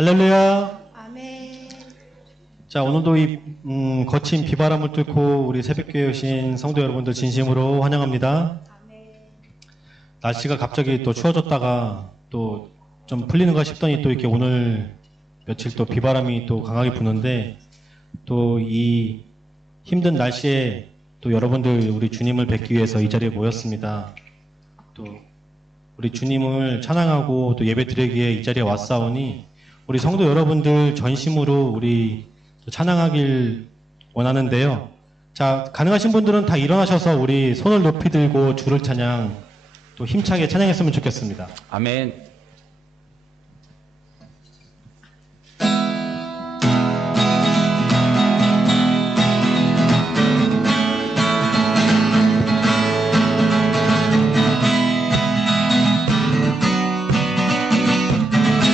할렐루야. 아멘. 자, 오늘도 이 거친 비바람을 뚫고 우리 새벽교회 오신 성도 여러분들 진심으로 환영합니다. 아멘. 날씨가 갑자기 또 추워졌다가 또 좀 풀리는가 싶더니 또 이렇게 오늘 며칠 또 비바람이 또 강하게 부는데 또 이 힘든 날씨에 또 여러분들 우리 주님을 뵙기 위해서 이 자리에 모였습니다. 또 우리 주님을 찬양하고 또 예배 드리기에 이 자리에 왔사오니 우리 성도 여러분들 전심으로 우리 찬양하길 원하는데요. 자, 가능하신 분들은 다 일어나셔서 우리 손을 높이 들고 주를 찬양 또 힘차게 찬양했으면 좋겠습니다. 아멘.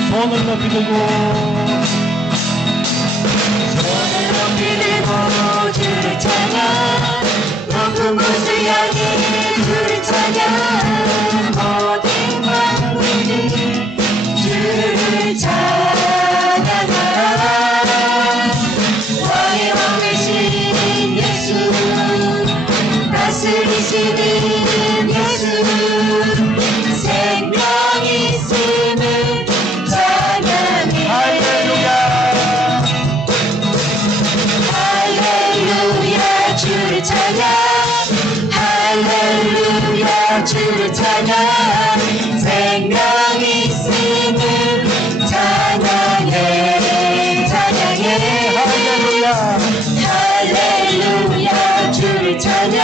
손을 높이 들고 손을 높이 들고 주를 찬양, 높은 곳을 향해 주를 찬양, 모든 만물이 주를 찬양하라. 왕의 왕 되신 예수, 다스리시는 예수, 생명 있음을 찬양해. 할렐루야 주를 찬양, 할렐루야 주를 찬양, 생명 있음을 찬양해. 찬양해. 할렐루야 주를 찬양,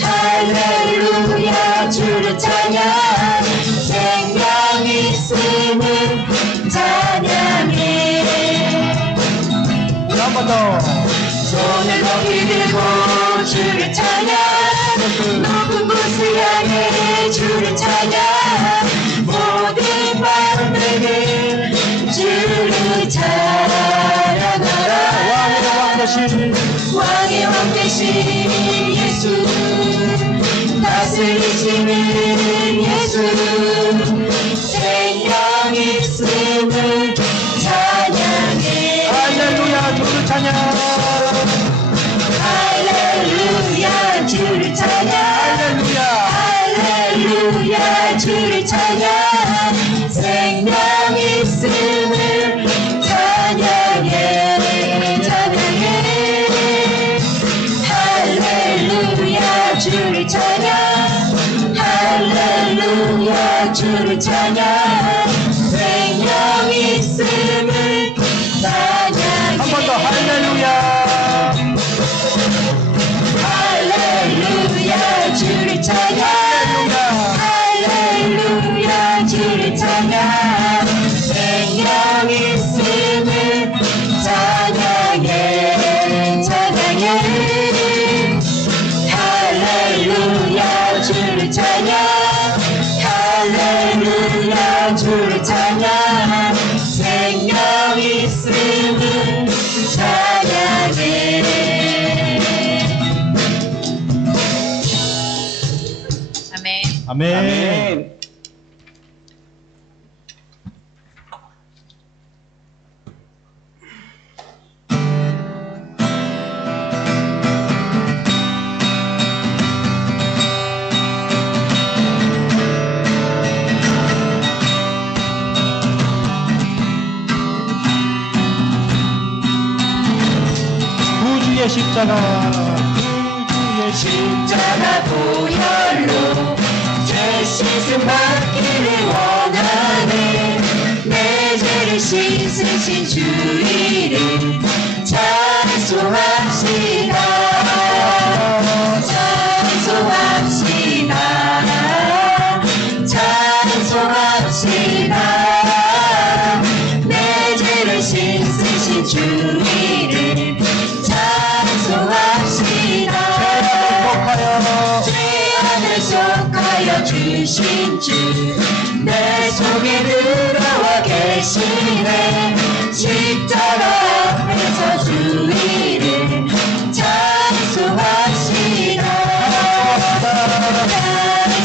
할렐루야 주를 찬양, 생명 있음을 찬양해. 한 번 더. 손을 높이 들고 주를 찬양, 높은 곳을 향해 주를 찬양, 모든 만물을 주를 찬양하라. 왕의 왕 되신 예수, 다스리시는 예수, 생명 있음을 찬양해. 할렐루야 주를 찬양. 할렐루야 주를 찬양, 할렐루야 주를 찬양, 생명 있음을 찬양해. 찬양해. 할렐루야 주를 찬양, 할렐루야 주를 찬양, 생명 있음을 찬양해. 한 번 더. 할렐루야. 할렐루야 주를 찬양, 할렐루야 주를 찬양, 생명 있음을 찬양해. 찬양해. 할렐루야 주를 찬양, 할렐루야 주를 찬양, 생명 있음을 찬양해. 아멘. 아멘. 구주의 십자가, 구주의 십자가 보혈로 죄 씻음 받기를 원하네. 내 죄를 씻으신 주 이름 찬송합시다. 찬송합시다. 찬송합시다. 내 죄를 씻으신 주 이름 찬송합시다. 죄악을 속하여 주신 주 내 속에 들어와 계시네. 십자가 앞에서 주 이름 찬송합시다.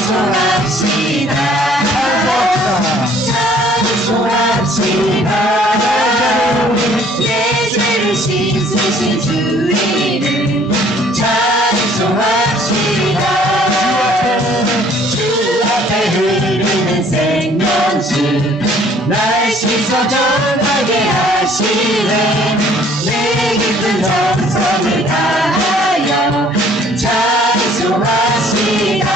찬송합시다. 찬송합시다. 되신 주 이름 찬송합시다. 주 앞에 흐르는 생명수 날 씻어전하게 하시네. 내 깊은 정성을 다하여 찬송합시다.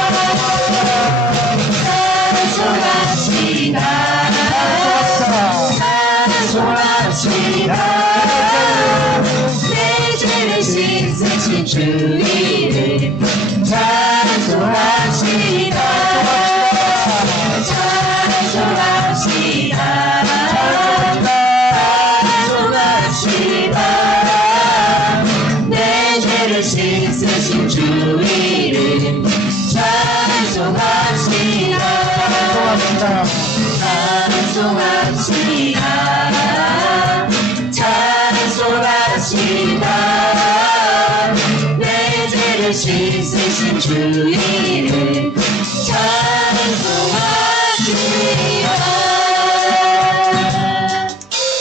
찬송합시다. 찬송합시다. 내 죄를 씻으신 주 이름 찬송합시다. 찬송합시다. 찬송합시다. 내 죄를 씻으신 주 이름 찬송합시다. 찬송합시다. 찬송합시다. 내 죄를 씻으신 주 이름 찬송합시다.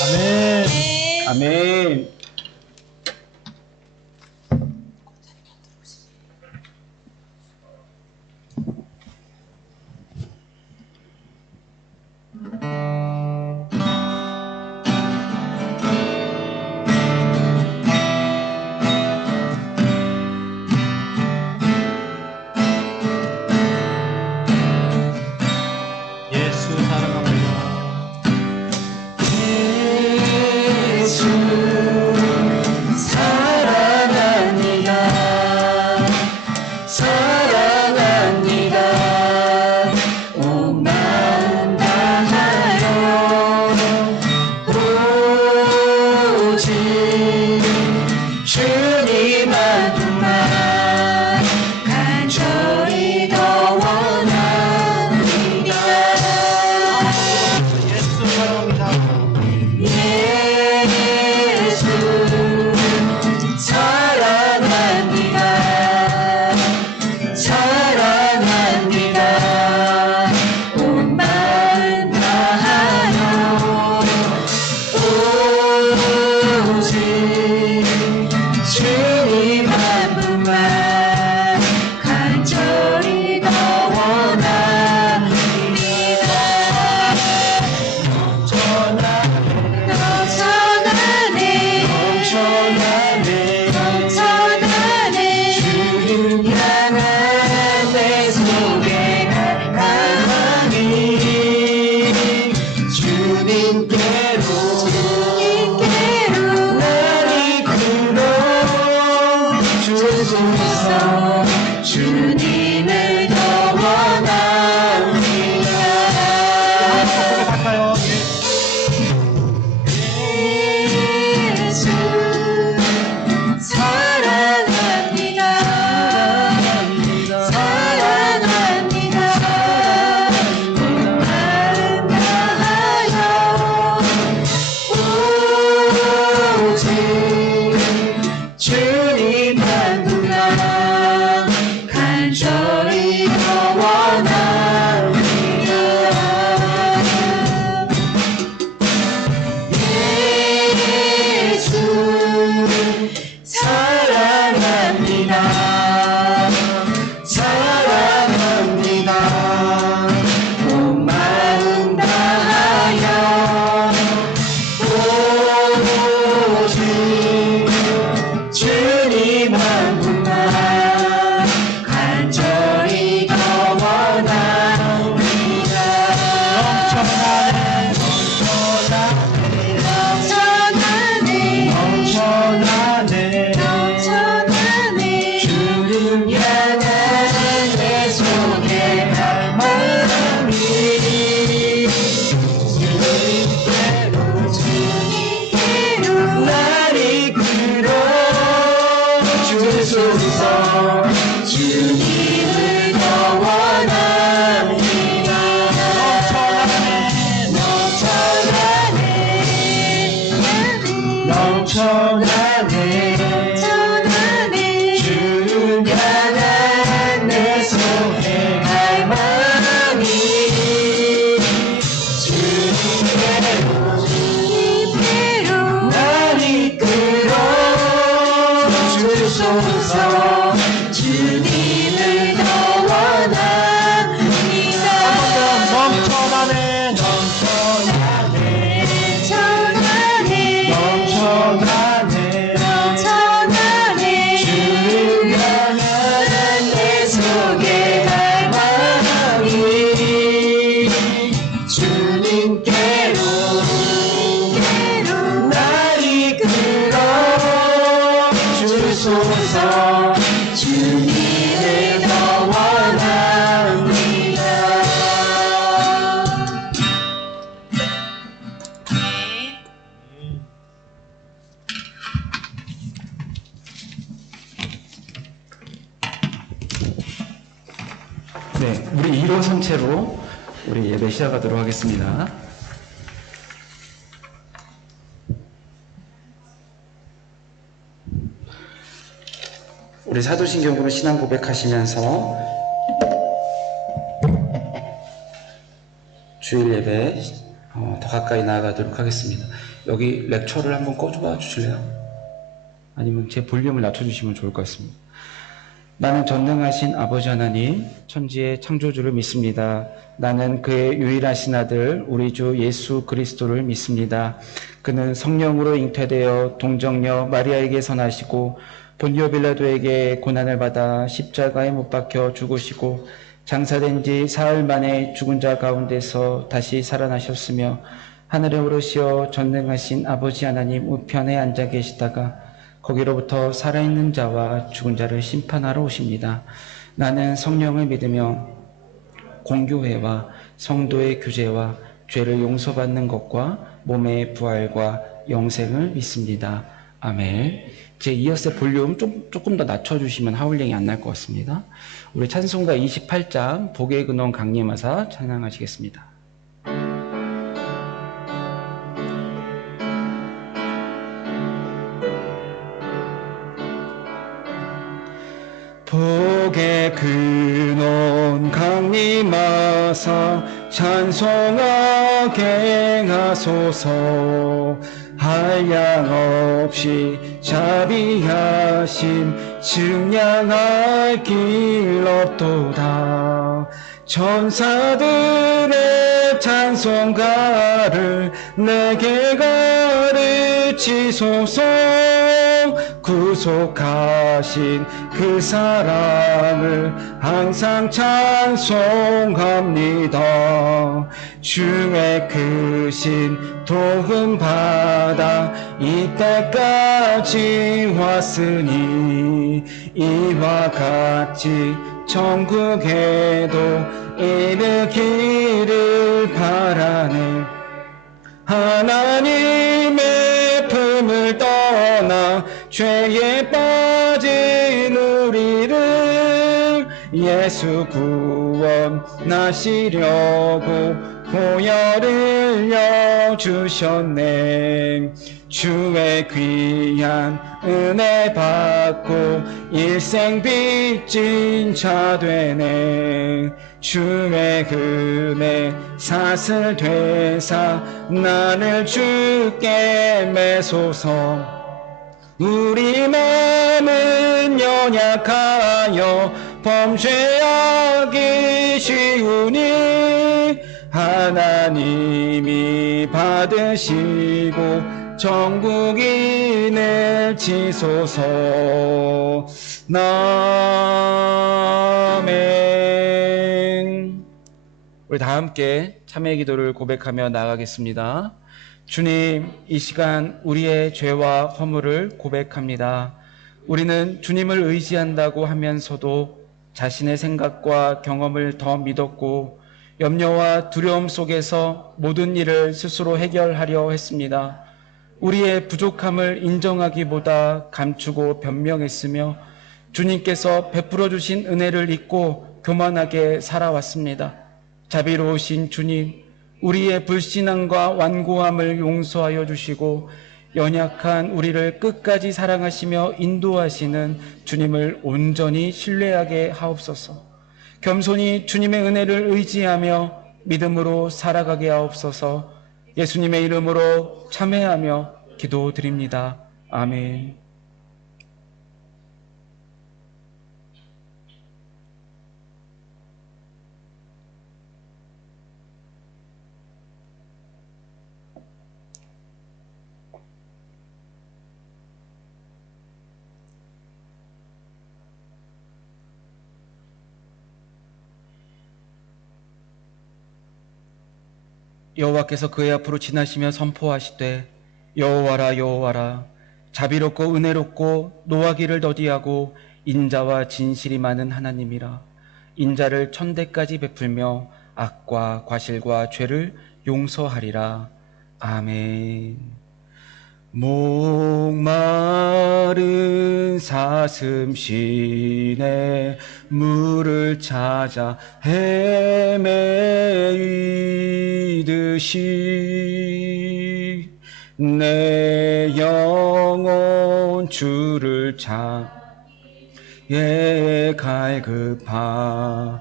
아멘. 아멘. 예수 사랑합니다. 예수 사랑합니다. 사랑합니다. 온 마음 다하여 오직 주님 한 분만 간절히 더 원합니다. 예수 사랑합니다. 예수 사랑합니다. 사랑합니다. 온 마음 다하여 오직 주님 한 분만 간절히 더 원합니다. 넘쳐나네 넘쳐나네 주님 향한 내 속에 갈망이 주님께로 날 이끌어 주소서. 주님을 더 원합니다. 고백할까요? 예수 사랑합니다. 사랑합니다. 온 마음 다하여 오직 주님 한 분만 간절히 더 원합니다. 예수 사랑합니다. 사랑합니다. 온 마음 다하여 오직 주님 한 분만 간절히 더 원합니다. 넘쳐나네. 넘쳐나네 주님 향한 내 속에 갈망이 주님께로 날 이끌어 주소서. 주님을 더 원합니다. 넘쳐나네 주님 향한 내 속에 갈망이 주님께로 날 이끌어 일어선 채로 우리 예배 시작하도록 하겠습니다. 우리 사도신경으로 신앙 고백하시면서 주일 예배 더 가까이 나아가도록 하겠습니다. 여기 렉처를 한번 꺼줘봐 주실래요? 아니면 제 볼륨을 낮춰주시면 좋을 것 같습니다. 나는 전능하신 아버지 하나님, 천지의 창조주를 믿습니다. 나는 그의 유일하신 아들, 우리 주 예수 그리스도를 믿습니다. 그는 성령으로 잉태되어 동정녀 마리아에게서 나시고 본디오 빌라도에게 고난을 받아 십자가에 못 박혀 죽으시고 장사된 지 사흘 만에 죽은 자 가운데서 다시 살아나셨으며 하늘에 오르시어 전능하신 아버지 하나님 우편에 앉아 계시다가 거기로부터 살아있는 자와 죽은 자를 심판하러 오십니다. 나는 성령을 믿으며 공교회와 성도의 교제와 죄를 용서받는 것과 몸의 부활과 영생을 믿습니다. 아멘. 제 이어서 볼륨 조금 더 낮춰주시면 하울링이 안 날 것 같습니다. 우리 찬송가 28장 복의 근원 강림하사 찬양하시겠습니다. 복의 근원 강림하사 찬송하게 하소서. 한량 없이 자비하심 증량할 길 없도다. 천사들의 찬송가를 내게 가르치소서. 구속하신 그 사랑을 항상 찬송합니다. 주의 크신 도움 받아 이때까지 왔으니 이와 같이 천국에도 이르기를 바라네. 하나님의 품을 떠나 죄에 빠진 우리를 예수 구원하시려고 보혈을 흘려주셨네. 주의 귀한 은혜 받고 일생 빚진 자 되네. 주의 은혜 사슬 되사 나를 주께 매소서. 우리 마음은 연약하여 범죄하기 쉬우니 하나님이 받으시고 정국인을 치소서. 아멘. 우리 다 함께 참회 기도를 고백하며 나아가겠습니다. 주님, 이 시간 우리의 죄와 허물을 고백합니다. 우리는 주님을 의지한다고 하면서도 자신의 생각과 경험을 더 믿었고 염려와 두려움 속에서 모든 일을 스스로 해결하려 했습니다. 우리의 부족함을 인정하기보다 감추고 변명했으며 주님께서 베풀어 주신 은혜를 잊고 교만하게 살아왔습니다. 자비로우신 주님, 우리의 불신앙과 완고함을 용서하여 주시고 연약한 우리를 끝까지 사랑하시며 인도하시는 주님을 온전히 신뢰하게 하옵소서. 겸손히 주님의 은혜를 의지하며 믿음으로 살아가게 하옵소서. 예수님의 이름으로 참회하며 기도드립니다. 아멘. 여호와께서 그의 앞으로 지나시며 선포하시되 여호와라 여호와라 자비롭고 은혜롭고 노하기를 더디하고 인자와 진실이 많은 하나님이라. 인자를 천대까지 베풀며 악과 과실과 죄를 용서하리라. 아멘. 목마른 사슴 시내 물을 찾아 헤매이듯이 내 영혼 주를 예 갈급하나이다.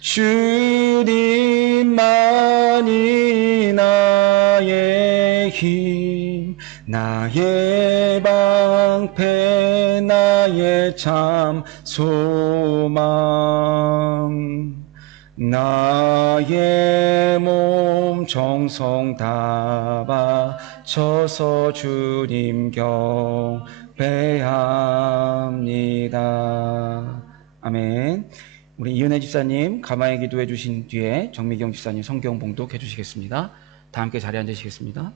주님만이 나의 힘, 나의 방패, 나의 참 소망. 나의 몸 정성 다 바쳐서 주님 경배합니다. 아멘. 우리 이은혜 집사님 가마에 기도해 주신 뒤에 정미경 집사님 성경 봉독해 주시겠습니다. 다 함께 자리에 앉으시겠습니다.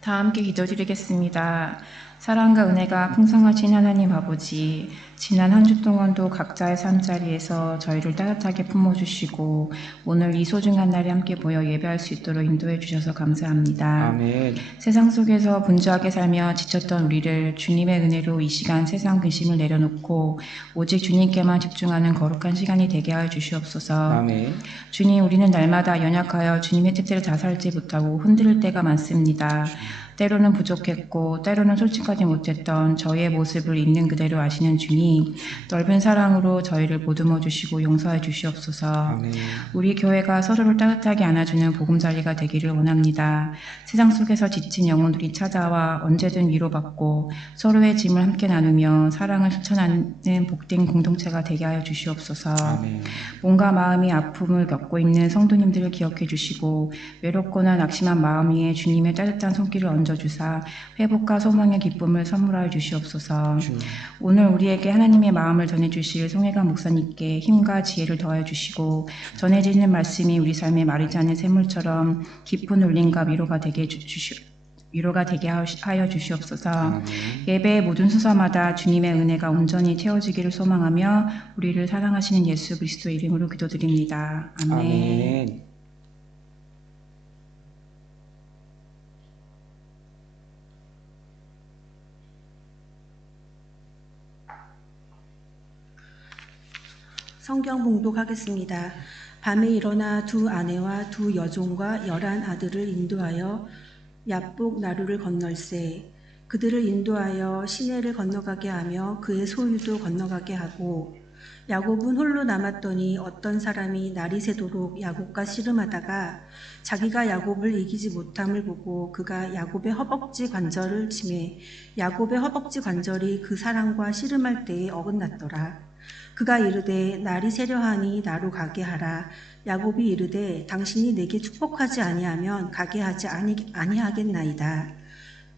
다 함께 기도드리겠습니다. 사랑과 은혜가 풍성하신 하나님 아버지, 지난 한 주 동안도 각자의 삶자리에서 저희를 따뜻하게 품어주시고 오늘 이 소중한 날에 함께 모여 예배할 수 있도록 인도해 주셔서 감사합니다. 아멘. 세상 속에서 분주하게 살며 지쳤던 우리를 주님의 은혜로 이 시간 세상 근심을 내려놓고 오직 주님께만 집중하는 거룩한 시간이 되게 하여 주시옵소서. 아멘. 주님, 우리는 날마다 연약하여 주님의 뜻대로 다 살지 못하고 흔들릴 때가 많습니다. 때로는 부족했고 때로는 솔직하지 못했던 저희의 모습을 있는 그대로 아시는 주님, 넓은 사랑으로 저희를 보듬어 주시고 용서해 주시옵소서. 아멘. 우리 교회가 서로를 따뜻하게 안아주는 보금자리가 되기를 원합니다. 세상 속에서 지친 영혼들이 찾아와 언제든 위로받고 서로의 짐을 함께 나누며 사랑을 실천하는 복된 공동체가 되게 하여 주시옵소서. 아멘. 몸과 마음이 아픔을 겪고 있는 성도님들을 기억해 주시고 외롭거나 낙심한 마음 위에 주님의 따뜻한 손길을 얹어주사 회복과 소망의 기쁨을 선물하여 주시옵소서. 오늘 우리에게 하나님의 마음을 전해주실 송혜관 목사님께 힘과 지혜를 더하여 주시고 전해지는 말씀이 우리 삶에 마르지 않는 샘물처럼 깊은 울림과 위로가 되게 하여 주시옵소서. 예배의 모든 수사마다 주님의 은혜가 온전히 채워지기를 소망하며 우리를 사랑하시는 예수 그리스도의 이름으로 기도드립니다. 아멘. 아멘. 성경 봉독하겠습니다. 밤에 일어나 두 아내와 두 여종과 11 아들을 인도하여 야복 나루를 건널세. 그들을 인도하여 시내를 건너가게 하며 그의 소유도 건너가게 하고 야곱은 홀로 남았더니 어떤 사람이 날이 새도록 야곱과 씨름하다가 자기가 야곱을 이기지 못함을 보고 그가 야곱의 허벅지 관절을 치매 야곱의 허벅지 관절이 그 사람과 씨름할 때에 어긋났더라. 그가 이르되 날이 새려하니 나로 가게 하라. 야곱이 이르되 당신이 내게 축복하지 아니하면 가게 하지 아니하겠나이다.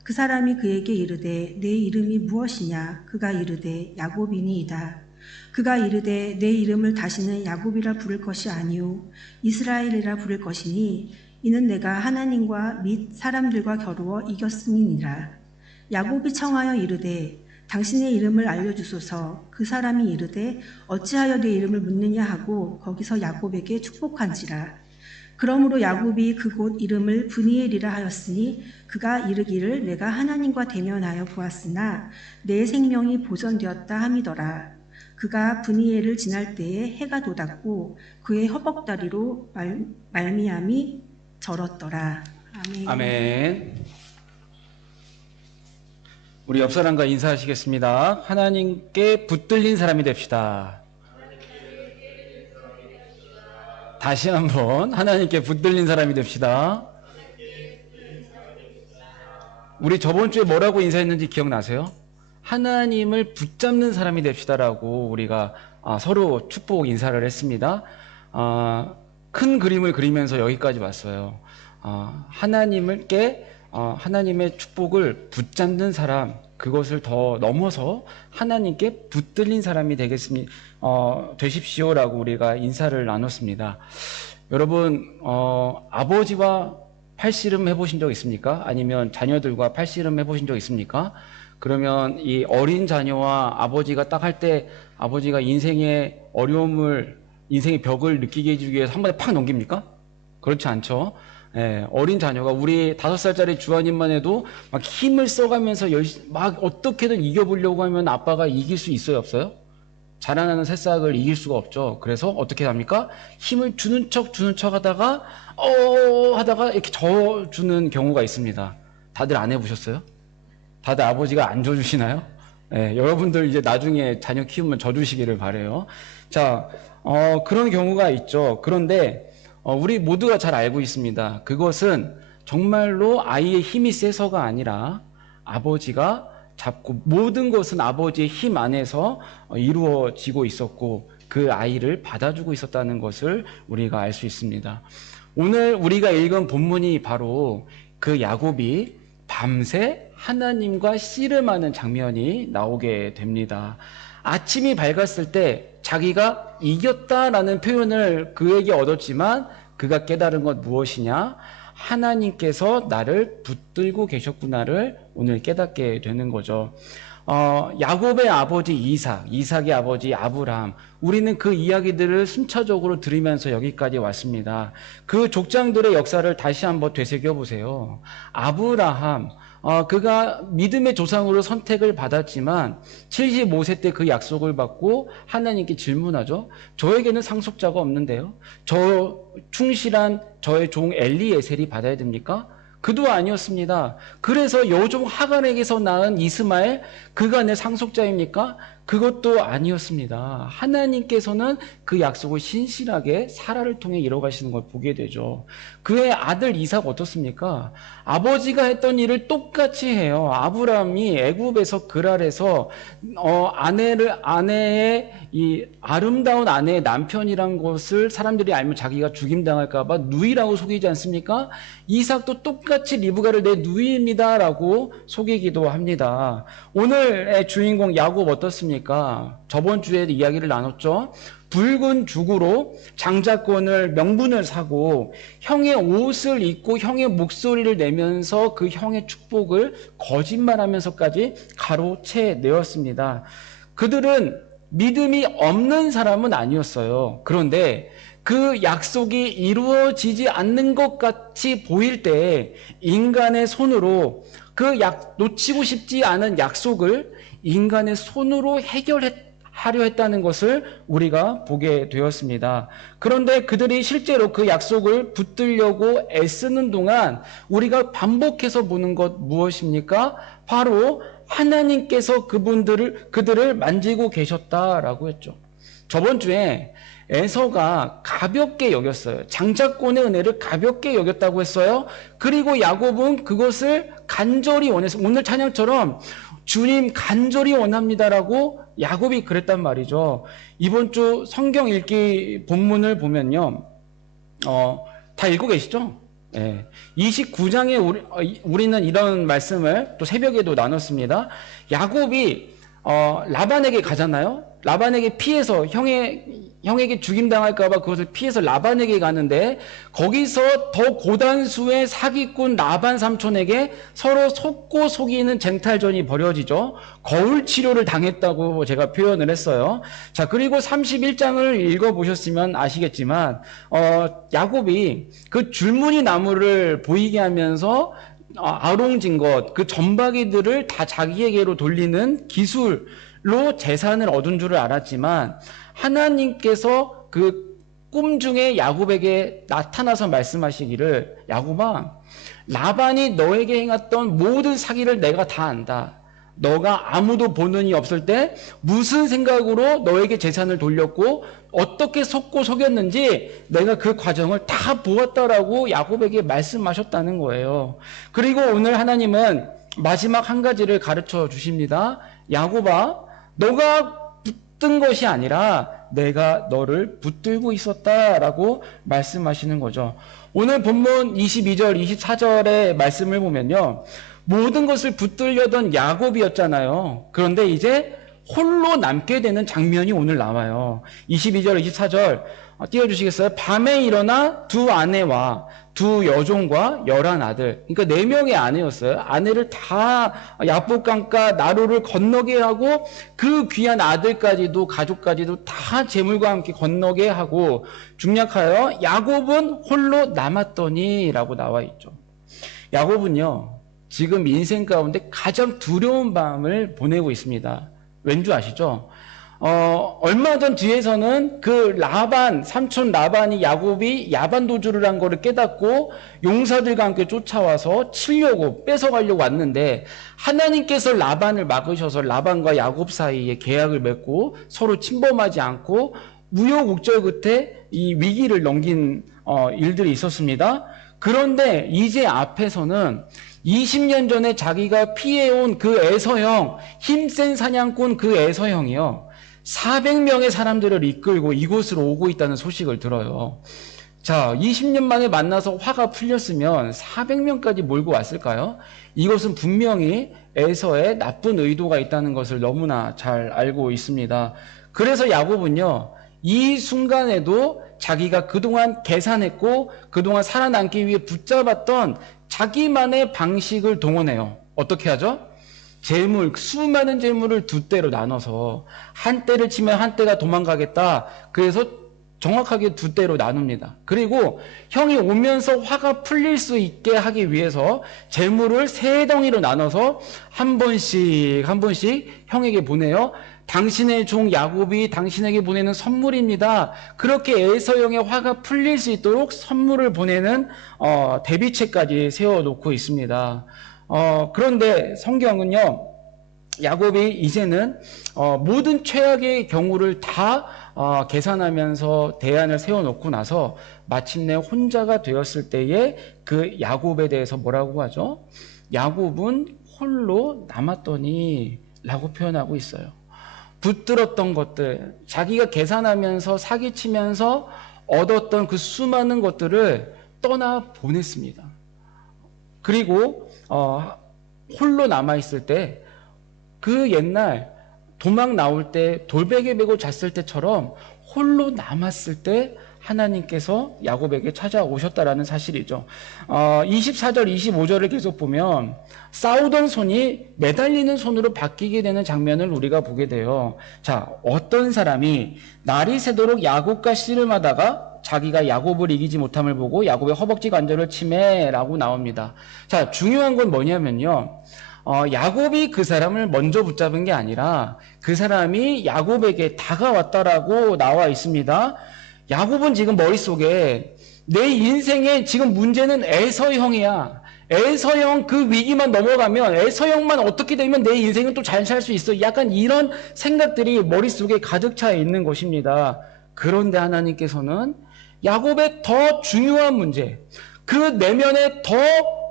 그 사람이 그에게 이르되 내 이름이 무엇이냐? 그가 이르되 야곱이니이다. 그가 이르되 내 이름을 다시는 야곱이라 부를 것이 아니오 이스라엘이라 부를 것이니 이는 내가 하나님과 및 사람들과 겨루어 이겼음이니라. 야곱이 청하여 이르되 당신의 이름을 알려주소서. 그 사람이 이르되 어찌하여 내 이름을 묻느냐 하고 거기서 야곱에게 축복한지라. 그러므로 야곱이 그곳 이름을 브니엘이라 하였으니 그가 이르기를 내가 하나님과 대면하여 보았으나 내 생명이 보존되었다 함이더라. 그가 브니엘을 지날 때에 해가 돋았고 그의 허벅다리로 말미암이 절었더라. 아멘. 아멘. 우리 옆 사람과 인사하시겠습니다. 하나님께 붙들린 사람이 됩시다. 다시 한번 하나님께 붙들린 사람이 됩시다. 우리 저번 주에 뭐라고 인사했는지 기억나세요? 하나님을 붙잡는 사람이 됩시다라고 우리가 서로 축복 인사를 했습니다. 큰 그림을 그리면서 여기까지 왔어요. 하나님의 축복을 붙잡는 사람, 그것을 더 넘어서 하나님께 붙들린 사람이 되십시오라고 우리가 인사를 나눴습니다. 여러분, 아버지와 팔씨름 해보신 적 있습니까? 아니면 자녀들과 팔씨름 해보신 적 있습니까? 그러면 이 어린 자녀와 아버지가 딱 할 때 아버지가 인생의 어려움을, 인생의 벽을 느끼게 해주기 위해서 한 번에 팍 넘깁니까? 그렇지 않죠. 예, 어린 자녀가, 우리 5살짜리 주한이만 해도 막 힘을 써가면서 막 어떻게든 이겨보려고 하면 아빠가 이길 수 있어요, 없어요? 자라나는 새싹을 이길 수가 없죠. 그래서 어떻게 합니까? 힘을 주는 척 하다가 하다가 이렇게 져주는 경우가 있습니다. 다들 안 해보셨어요? 다들 아버지가 안 져주시나요? 예, 여러분들 이제 나중에 자녀 키우면 져주시기를 바래요. 자, 그런 경우가 있죠. 그런데 우리 모두가 잘 알고 있습니다. 그것은 정말로 아이의 힘이 세서가 아니라 아버지가 잡고, 모든 것은 아버지의 힘 안에서 이루어지고 있었고 그 아이를 받아주고 있었다는 것을 우리가 알 수 있습니다. 오늘 우리가 읽은 본문이 바로 그 야곱이 밤새 하나님과 씨름하는 장면이 나오게 됩니다. 아침이 밝았을 때 자기가 이겼다라는 표현을 그에게 얻었지만 그가 깨달은 것 무엇이냐? 하나님께서 나를 붙들고 계셨구나를 오늘 깨닫게 되는 거죠. 야곱의 아버지 이삭의 아버지 아브라함, 우리는 그 이야기들을 순차적으로 들으면서 여기까지 왔습니다. 그 족장들의 역사를 다시 한번 되새겨 보세요. 아브라함, 그가 믿음의 조상으로 선택을 받았지만 75세 때 그 약속을 받고 하나님께 질문하죠. 저에게는 상속자가 없는데요. 저 충실한 저의 종 엘리에셀이 받아야 됩니까? 그도 아니었습니다. 그래서 여종 하간에게서 낳은 이스마엘, 그가 내 상속자입니까? 그것도 아니었습니다. 하나님께서는 그 약속을 신실하게 사라를 통해 이뤄가시는 걸 보게 되죠. 그의 아들 이삭 어떻습니까? 아버지가 했던 일을 똑같이 해요. 아브라함이 애굽에서 그랄에서 아내의 이 아름다운 아내의 남편이란 것을 사람들이 알면 자기가 죽임당할까봐 누이라고 속이지 않습니까? 이삭도 똑같이 리브가를 내 누이입니다라고 속이기도 합니다. 오늘의 주인공 야곱 어떻습니까? 저번 주에 이야기를 나눴죠. 붉은 죽으로 장자권을, 명분을 사고 형의 옷을 입고 형의 목소리를 내면서 그 형의 축복을 거짓말하면서까지 가로채내었습니다. 그들은 믿음이 없는 사람은 아니었어요. 그런데 그 약속이 이루어지지 않는 것 같이 보일 때 인간의 손으로 놓치고 싶지 않은 약속을 인간의 손으로 하려 했다는 것을 우리가 보게 되었습니다. 그런데 그들이 실제로 그 약속을 붙들려고 애쓰는 동안 우리가 반복해서 보는 것 무엇입니까? 바로 하나님께서 그들을 만지고 계셨다라고 했죠. 저번 주에 에서가 가볍게 여겼어요. 장자권의 은혜를 가볍게 여겼다고 했어요. 그리고 야곱은 그것을 간절히 원했어요. 오늘 찬양처럼 주님 간절히 원합니다라고 야곱이 그랬단 말이죠. 이번 주 성경 읽기 본문을 보면요. 다 읽고 계시죠? 예. 29장에 우리는 이런 말씀을 또 새벽에도 나눴습니다. 야곱이 라반에게 가잖아요. 라반에게 피해서 형에게 죽임당할까봐 그것을 피해서 라반에게 가는데 거기서 더 고단수의 사기꾼 라반 삼촌에게 서로 속고 속이는 쟁탈전이 벌어지죠. 거울 치료를 당했다고 제가 표현을 했어요. 자, 그리고 31장을 읽어보셨으면 아시겠지만 야곱이 그 줄무늬 나무를 보이게 하면서 아롱진 것, 그 점박이들을 다 자기에게로 돌리는 기술로 재산을 얻은 줄을 알았지만 하나님께서 그 꿈 중에 야곱에게 나타나서 말씀하시기를, 야곱아, 라반이 너에게 행했던 모든 사기를 내가 다 안다. 너가 아무도 보는 이 없을 때 무슨 생각으로 너에게 재산을 돌렸고 어떻게 속고 속였는지 내가 그 과정을 다 보았다라고 야곱에게 말씀하셨다는 거예요. 그리고 오늘 하나님은 마지막 한 가지를 가르쳐 주십니다. 야곱아, 너가 붙든 것이 아니라 내가 너를 붙들고 있었다라고 말씀하시는 거죠. 오늘 본문 22절, 24절의 말씀을 보면요. 모든 것을 붙들려던 야곱이었잖아요. 그런데 이제 홀로 남게 되는 장면이 오늘 나와요. 22절, 24절 띄워주시겠어요? 밤에 일어나 두 아내와 두 여종과 11아들, 그러니까 4명의 아내였어요. 아내를 다 야복강가 나루를 건너게 하고 그 귀한 아들까지도 가족까지도 다 재물과 함께 건너게 하고 중략하여 야곱은 홀로 남았더니 라고 나와 있죠. 야곱은요, 지금 인생 가운데 가장 두려운 밤을 보내고 있습니다. 왠지 아시죠? 얼마 전 뒤에서는 그 라반, 삼촌 라반이 야곱이 야반 도주를 한 거를 깨닫고 용사들과 함께 쫓아와서 치려고 뺏어가려고 왔는데 하나님께서 라반을 막으셔서 라반과 야곱 사이에 계약을 맺고 서로 침범하지 않고 우여곡절 끝에 이 위기를 넘긴 일들이 있었습니다. 그런데 이제 앞에서는 20년 전에 자기가 피해온 그 에서형, 힘센 사냥꾼 그 에서형이요, 400명의 사람들을 이끌고 이곳으로 오고 있다는 소식을 들어요. 자, 20년 만에 만나서 화가 풀렸으면 400명까지 몰고 왔을까요? 이것은 분명히 에서의 나쁜 의도가 있다는 것을 너무나 잘 알고 있습니다. 그래서 야곱은요, 이 순간에도 자기가 그동안 계산했고 그동안 살아남기 위해 붙잡았던 자기만의 방식을 동원해요. 어떻게 하죠? 재물, 수많은 재물을 두 대로 나눠서 한 대를 치면 한 대가 도망가겠다. 그래서 정확하게 두 대로 나눕니다. 그리고 형이 오면서 화가 풀릴 수 있게 하기 위해서 재물을 3덩이로 나눠서 한 번씩 형에게 보내요. 당신의 종 야곱이 당신에게 보내는 선물입니다. 그렇게 에서형의 화가 풀릴 수 있도록 선물을 보내는 대비책까지 세워놓고 있습니다. 그런데 성경은요, 야곱이 이제는 모든 최악의 경우를 다 계산하면서 대안을 세워놓고 나서 마침내 혼자가 되었을 때에 그 야곱에 대해서 뭐라고 하죠? 야곱은 홀로 남았더니 라고 표현하고 있어요. 붙들었던 것들, 자기가 계산하면서 사기치면서 얻었던 그 수많은 것들을 떠나 보냈습니다. 그리고 홀로 남아있을 때 그 옛날 도망 나올 때 돌베개 메고 잤을 때처럼 홀로 남았을 때 하나님께서 야곱에게 찾아오셨다라는 사실이죠. 24절, 25절을 계속 보면 싸우던 손이 매달리는 손으로 바뀌게 되는 장면을 우리가 보게 돼요. 자, 어떤 사람이 날이 새도록 야곱과 씨름하다가 자기가 야곱을 이기지 못함을 보고 야곱의 허벅지 관절을 치매라고 나옵니다. 자, 중요한 건 뭐냐면요, 야곱이 그 사람을 먼저 붙잡은 게 아니라 그 사람이 야곱에게 다가왔다라고 나와 있습니다. 야곱은 지금 머릿속에 내 인생의 지금 문제는 에서형이야. 에서형 그 위기만 넘어가면, 에서형만 어떻게 되면 내 인생은 또 잘 살 수 있어. 약간 이런 생각들이 머릿속에 가득 차 있는 것입니다. 그런데 하나님께서는 야곱의 더 중요한 문제, 그 내면의 더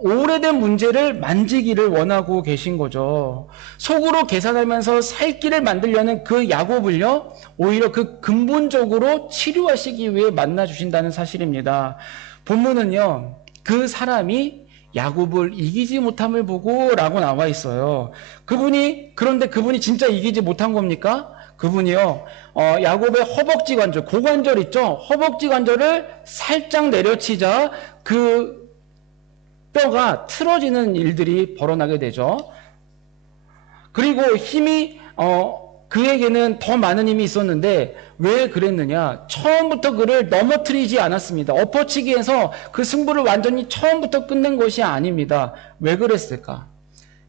오래된 문제를 만지기를 원하고 계신 거죠. 속으로 계산하면서 살 길을 만들려는 그 야곱을요, 오히려 그 근본적으로 치료하시기 위해 만나주신다는 사실입니다. 본문은요, 그 사람이 야곱을 이기지 못함을 보고 라고 나와 있어요. 그런데 그분이 진짜 이기지 못한 겁니까? 그분이요, 야곱의 허벅지 관절, 고관절 있죠? 허벅지 관절을 살짝 내려치자 그 뼈가 틀어지는 일들이 벌어나게 되죠. 그리고 힘이 그에게는 더 많은 힘이 있었는데 왜 그랬느냐? 처음부터 그를 넘어뜨리지 않았습니다. 엎어치기해서 그 승부를 완전히 처음부터 끝낸 것이 아닙니다. 왜 그랬을까?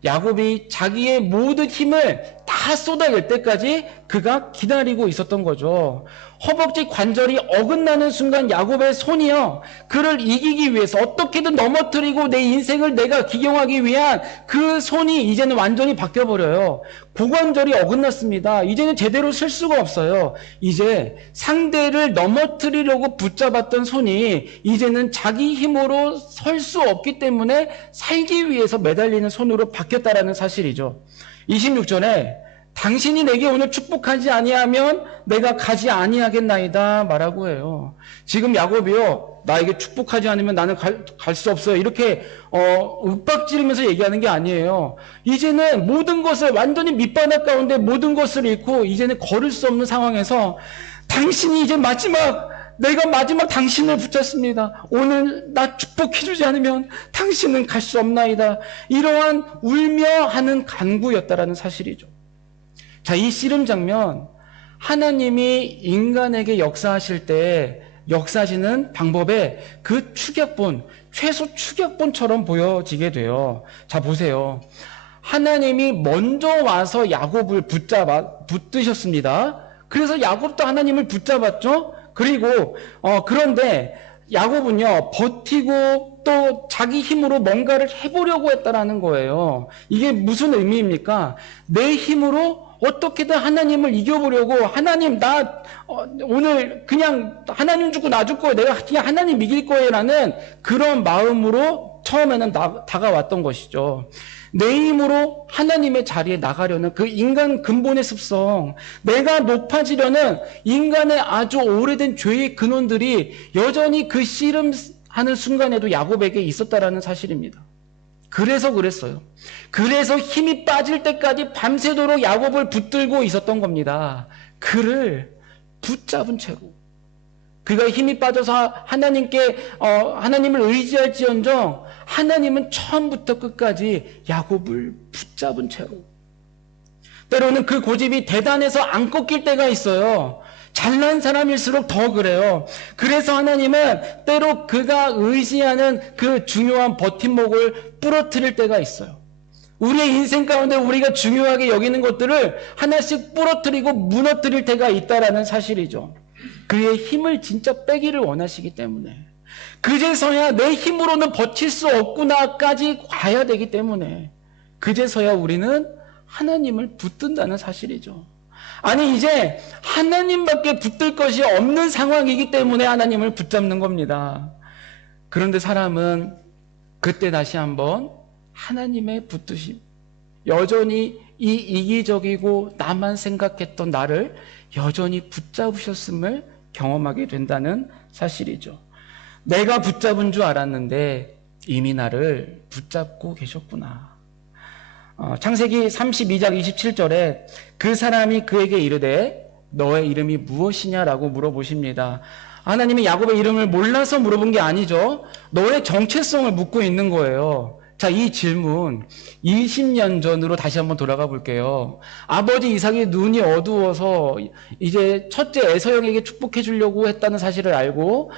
야곱이 자기의 모든 힘을 다 쏟아낼 때까지 그가 기다리고 있었던 거죠. 허벅지 관절이 어긋나는 순간 야곱의 손이요, 그를 이기기 위해서 어떻게든 넘어뜨리고 내 인생을 내가 기경하기 위한 그 손이 이제는 완전히 바뀌어버려요. 고관절이 어긋났습니다. 이제는 제대로 쓸 수가 없어요. 이제 상대를 넘어뜨리려고 붙잡았던 손이 이제는 자기 힘으로 설 수 없기 때문에 살기 위해서 매달리는 손으로 바뀌었다라는 사실이죠. 26절에 당신이 내게 오늘 축복하지 아니하면 내가 가지 아니하겠나이다 말하고 해요. 지금 야곱이요, 나에게 축복하지 않으면 나는 갈 수 없어요. 이렇게 윽박지르면서 얘기하는 게 아니에요. 이제는 모든 것을 완전히 밑바닥 가운데 모든 것을 잃고 이제는 걸을 수 없는 상황에서 당신이 이제 내가 마지막 당신을 붙잡습니다. 오늘 나 축복해주지 않으면 당신은 갈 수 없나이다. 이러한 울며 하는 간구였다라는 사실이죠. 자, 이 씨름 장면, 하나님이 인간에게 역사하실 때 역사하시는 방법의 그 축약본, 최소 축약본처럼 보여지게 돼요. 자, 보세요. 하나님이 먼저 와서 야곱을 붙드셨습니다. 그래서 야곱도 하나님을 붙잡았죠. 그리고 그런데 야곱은요, 버티고 또 자기 힘으로 뭔가를 해보려고 했다라는 거예요. 이게 무슨 의미입니까? 내 힘으로 어떻게든 하나님을 이겨보려고, 하나님 오늘 그냥 하나님 죽고 나 죽고 내가 그냥 하나님 이길 거예요라는 그런 마음으로 처음에는 다가왔던 것이죠. 내 힘으로 하나님의 자리에 나가려는 그 인간 근본의 습성, 내가 높아지려는 인간의 아주 오래된 죄의 근원들이 여전히 그 씨름하는 순간에도 야곱에게 있었다라는 사실입니다. 그래서 그랬어요. 그래서 힘이 빠질 때까지 밤새도록 야곱을 붙들고 있었던 겁니다. 그를 붙잡은 채로. 그가 힘이 빠져서 하나님을 의지할지언정 하나님은 처음부터 끝까지 야곱을 붙잡은 채로. 때로는 그 고집이 대단해서 안 꺾일 때가 있어요. 잘난 사람일수록 더 그래요. 그래서 하나님은 때로 그가 의지하는 그 중요한 버팀목을 부러뜨릴 때가 있어요. 우리의 인생 가운데 우리가 중요하게 여기는 것들을 하나씩 부러뜨리고 무너뜨릴 때가 있다라는 사실이죠. 그의 힘을 진짜 빼기를 원하시기 때문에, 그제서야 내 힘으로는 버틸 수 없구나까지 가야 되기 때문에, 그제서야 우리는 하나님을 붙든다는 사실이죠. 아니, 이제 하나님밖에 붙들 것이 없는 상황이기 때문에 하나님을 붙잡는 겁니다. 그런데 사람은 그때 다시 한번 하나님의 붙드심, 여전히 이 이기적이고 나만 생각했던 나를 여전히 붙잡으셨음을 경험하게 된다는 사실이죠. 내가 붙잡은 줄 알았는데 이미 나를 붙잡고 계셨구나. 창세기 32장 27절에 그 사람이 그에게 이르되 너의 이름이 무엇이냐라고 물어보십니다. 하나님이 야곱의 이름을 몰라서 물어본 게 아니죠. 너의 정체성을 묻고 있는 거예요. 자, 이 질문 20년 전으로 다시 한번 돌아가 볼게요. 아버지 이삭이 눈이 어두워서 이제 첫째 에서형에게 축복해 주려고 했다는 사실을 알고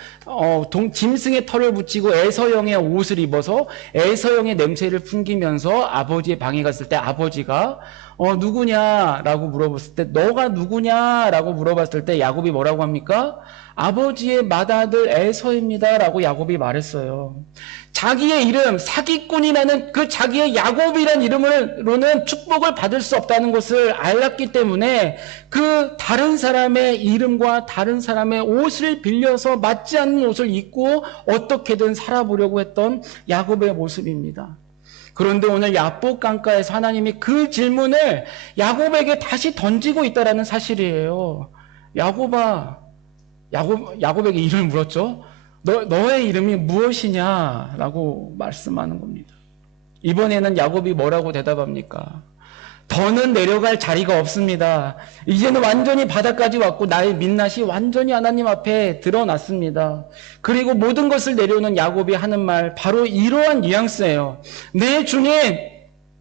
짐승의 털을 붙이고 에서형의 옷을 입어서 에서형의 냄새를 풍기면서 아버지의 방에 갔을 때 아버지가 누구냐라고 물어봤을 때 너가 누구냐라고 물어봤을 때 야곱이 뭐라고 합니까? 아버지의 맏아들 에서입니다라고 야곱이 말했어요. 자기의 이름, 사기꾼이라는 그 자기의 야곱이라는 이름으로는 축복을 받을 수 없다는 것을 알았기 때문에 그 다른 사람의 이름과 다른 사람의 옷을 빌려서 맞지 않는 옷을 입고 어떻게든 살아보려고 했던 야곱의 모습입니다. 그런데 오늘 야복 강가에서 하나님이 그 질문을 야곱에게 다시 던지고 있다는 사실이에요. 야곱에게 이름을 물었죠. 너의 이름이 무엇이냐라고 말씀하는 겁니다. 이번에는 야곱이 뭐라고 대답합니까? 더는 내려갈 자리가 없습니다. 이제는 완전히 바닥까지 왔고 나의 민낯이 완전히 하나님 앞에 드러났습니다. 그리고 모든 것을 내려오는 야곱이 하는 말, 바로 이러한 뉘앙스예요. 네, 주님.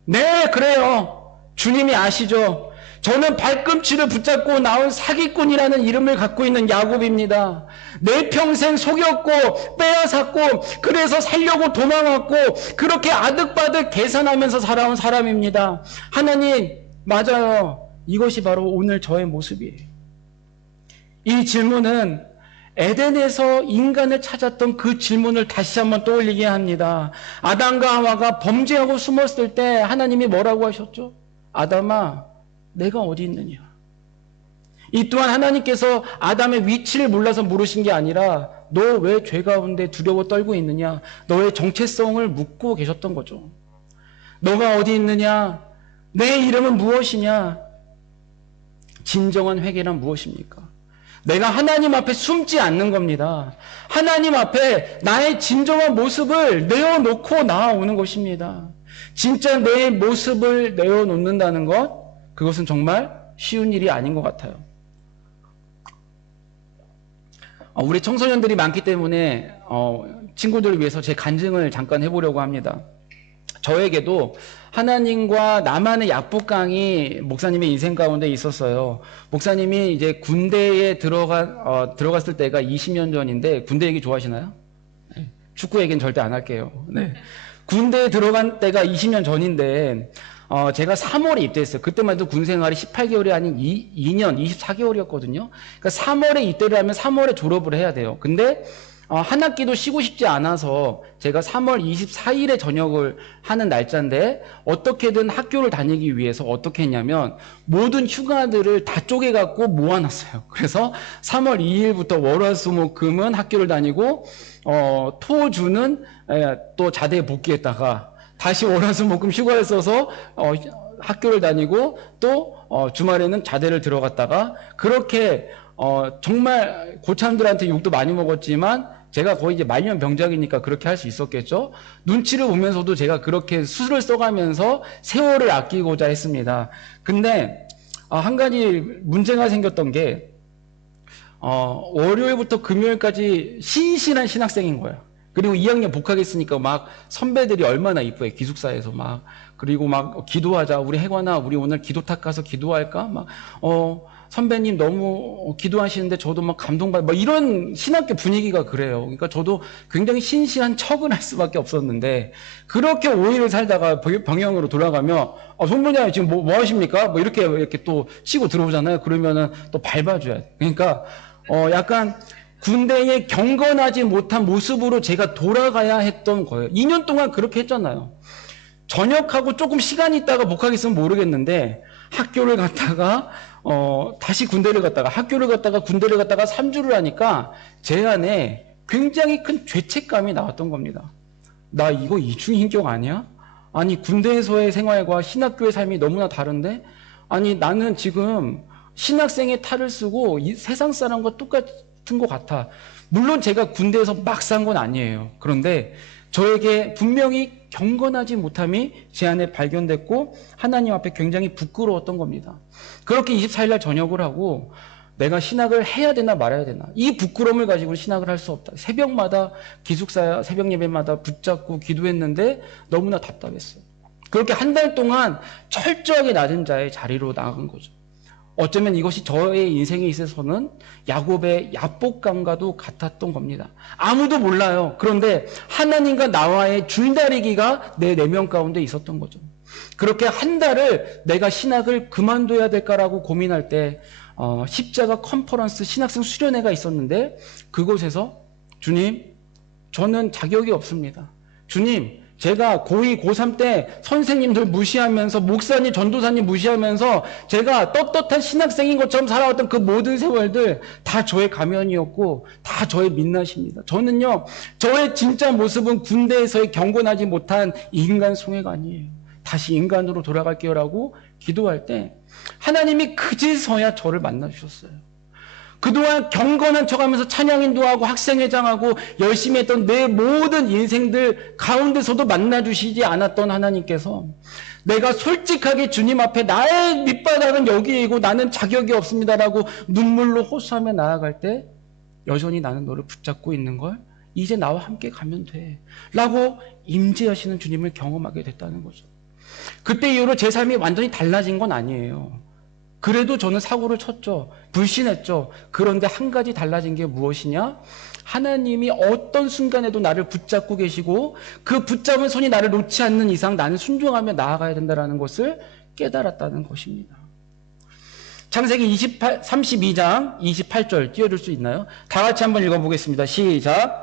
네, 그래요. 주님이 아시죠? 저는 발꿈치를 붙잡고 나온 사기꾼이라는 이름을 갖고 있는 야곱입니다. 내 평생 속였고 빼앗았고 그래서 살려고 도망왔고 그렇게 아득바득 계산하면서 살아온 사람입니다. 하나님, 맞아요. 이것이 바로 오늘 저의 모습이에요. 이 질문은 에덴에서 인간을 찾았던 그 질문을 다시 한번 떠올리게 합니다. 아담과 하와가 범죄하고 숨었을 때 하나님이 뭐라고 하셨죠? 아담아, 내가 어디 있느냐? 이 또한 하나님께서 아담의 위치를 몰라서 물으신 게 아니라 너 왜 죄 가운데 두려워 떨고 있느냐? 너의 정체성을 묻고 계셨던 거죠. 너가 어디 있느냐? 내 이름은 무엇이냐? 진정한 회개란 무엇입니까? 내가 하나님 앞에 숨지 않는 겁니다. 하나님 앞에 나의 진정한 모습을 내어놓고 나아오는 것입니다. 진짜 내 모습을 내어놓는다는 것, 그것은 정말 쉬운 일이 아닌 것 같아요. 우리 청소년들이 많기 때문에 친구들을 위해서 제 간증을 잠깐 해보려고 합니다. 저에게도 하나님과 나만의 약복강이 목사님의 인생 가운데 있었어요. 목사님이 이제 군대에 들어갔을 때가 20년 전인데, 군대 얘기 좋아하시나요? 네. 축구 얘기는 절대 안 할게요. 네. 군대에 들어간 때가 20년 전인데, 제가 3월에 입대했어요. 그때만 해도 군 생활이 18개월이 아닌 2년, 24개월이었거든요. 그러니까 3월에 입대를 하면 3월에 졸업을 해야 돼요. 근데 한 학기도 쉬고 싶지 않아서 제가 3월 24일에 전역을 하는 날짜인데, 어떻게든 학교를 다니기 위해서 어떻게 했냐면 모든 휴가들을 다 쪼개갖고 모아놨어요. 그래서 3월 2일부터 월화수목금은 학교를 다니고 토주는 또 자대에 복귀했다가 다시 월화수목금 휴가를 써서 학교를 다니고 또 주말에는 자대를 들어갔다가, 그렇게 정말 고참들한테 욕도 많이 먹었지만 제가 거의 이제 말년병작이니까 그렇게 할 수 있었겠죠. 눈치를 보면서도 제가 그렇게 수를 써가면서 세월을 아끼고자 했습니다. 근데 한 가지 문제가 생겼던 게, 월요일부터 금요일까지 신실한 신학생인 거야. 그리고 2학년 복학했으니까 막 선배들이 얼마나 이뻐해, 기숙사에서 막. 그리고 막 기도하자, 우리 혜관아 우리 오늘 기도탁 가서 기도할까? 막 선배님 너무 기도하시는데 저도 막 감동받아, 막 이런 신학교 분위기가 그래요. 그러니까 저도 굉장히 신실한 척을 할 수밖에 없었는데, 그렇게 5일을 살다가 병영으로 돌아가면 성모님 지금 뭐 하십니까? 뭐 이렇게 또 치고 들어오잖아요. 그러면은 또 밟아줘야 돼. 그러니까 약간 군대에 경건하지 못한 모습으로 제가 돌아가야 했던 거예요. 2년 동안 그렇게 했잖아요. 전역하고 조금 시간이 있다가 복학했으면 모르겠는데, 학교를 갔다가 다시 군대를 갔다가 학교를 갔다가 군대를 갔다가 3주를 하니까 제 안에 굉장히 큰 죄책감이 나왔던 겁니다. 나 이거 이중인격 아니야? 아니 군대에서의 생활과 신학교의 삶이 너무나 다른데, 아니 나는 지금 신학생의 탈을 쓰고 이 세상 사람과 똑같은 것 같아. 물론 제가 군대에서 막 산 건 아니에요. 그런데 저에게 분명히 경건하지 못함이 제 안에 발견됐고 하나님 앞에 굉장히 부끄러웠던 겁니다. 그렇게 24일날 전역을 하고 내가 신학을 해야 되나 말아야 되나, 이 부끄러움을 가지고 신학을 할 수 없다. 새벽마다 기숙사 새벽 예배마다 붙잡고 기도했는데 너무나 답답했어요. 그렇게 한 달 동안 철저하게 낮은 자의 자리로 나간 거죠. 어쩌면 이것이 저의 인생에 있어서는 야곱의 야복강과도 같았던 겁니다. 아무도 몰라요. 그런데 하나님과 나와의 줄다리기가 내 내면 가운데 있었던 거죠. 그렇게 한 달을 내가 신학을 그만둬야 될까라고 고민할 때 십자가 컨퍼런스 신학생 수련회가 있었는데, 그곳에서 주님, 저는 자격이 없습니다. 주님, 제가 고2, 고3 때 선생님들 무시하면서, 목사님, 전도사님 무시하면서 제가 떳떳한 신학생인 것처럼 살아왔던 그 모든 세월들 다 저의 가면이었고 다 저의 민낯입니다. 저는요, 저의 진짜 모습은 군대에서의 경건하지 못한 인간 송해가 아니에요. 다시 인간으로 돌아갈게요 라고 기도할 때 하나님이 그제서야 저를 만나주셨어요. 그동안 경건한 척하면서 찬양인도하고 학생회장하고 열심히 했던 내 모든 인생들 가운데서도 만나주시지 않았던 하나님께서, 내가 솔직하게 주님 앞에 나의 밑바닥은 여기이고 나는 자격이 없습니다라고 눈물로 호소하며 나아갈 때, 여전히 나는 너를 붙잡고 있는 걸, 이제 나와 함께 가면 돼 라고 임재하시는 주님을 경험하게 됐다는 거죠. 그때 이후로 제 삶이 완전히 달라진 건 아니에요. 그래도 저는 사고를 쳤죠. 불신했죠. 그런데 한 가지 달라진 게 무엇이냐? 하나님이 어떤 순간에도 나를 붙잡고 계시고 그 붙잡은 손이 나를 놓지 않는 이상 나는 순종하며 나아가야 된다는 것을 깨달았다는 것입니다. 창세기 32장 28절 띄워줄 수 있나요? 다 같이 한번 읽어보겠습니다. 시작.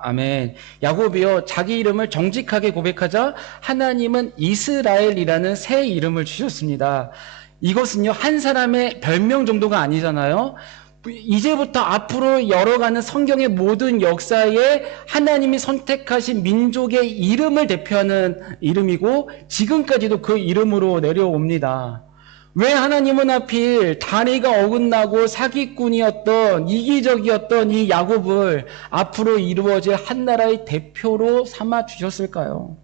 아멘. 야곱이요, 자기 이름을 정직하게 고백하자 하나님은 이스라엘이라는 새 이름을 주셨습니다. 이것은요, 한 사람의 별명 정도가 아니잖아요. 이제부터 앞으로 열어가는 성경의 모든 역사에 하나님이 선택하신 민족의 이름을 대표하는 이름이고 지금까지도 그 이름으로 내려옵니다. 왜 하나님은 하필 다리가 어긋나고 사기꾼이었던 이기적이었던 이 야곱을 앞으로 이루어질 한 나라의 대표로 삼아 주셨을까요?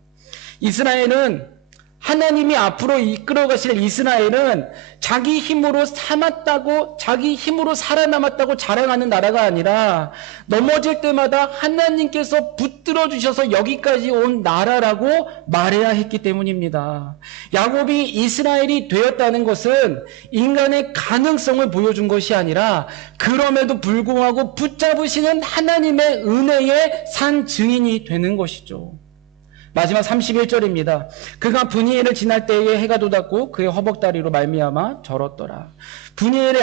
이스라엘은 하나님이 앞으로 이끌어 가실 이스라엘은 자기 힘으로 삼았다고 자기 힘으로 살아남았다고 자랑하는 나라가 아니라 넘어질 때마다 하나님께서 붙들어 주셔서 여기까지 온 나라라고 말해야 했기 때문입니다. 야곱이 이스라엘이 되었다는 것은 인간의 가능성을 보여준 것이 아니라 그럼에도 불구하고 붙잡으시는 하나님의 은혜의 산 증인이 되는 것이죠. 마지막 31절입니다. 그가 분이엘을 지날 때에 해가 돋았고 그의 허벅다리로 말미암아 절었더라. 분이엘의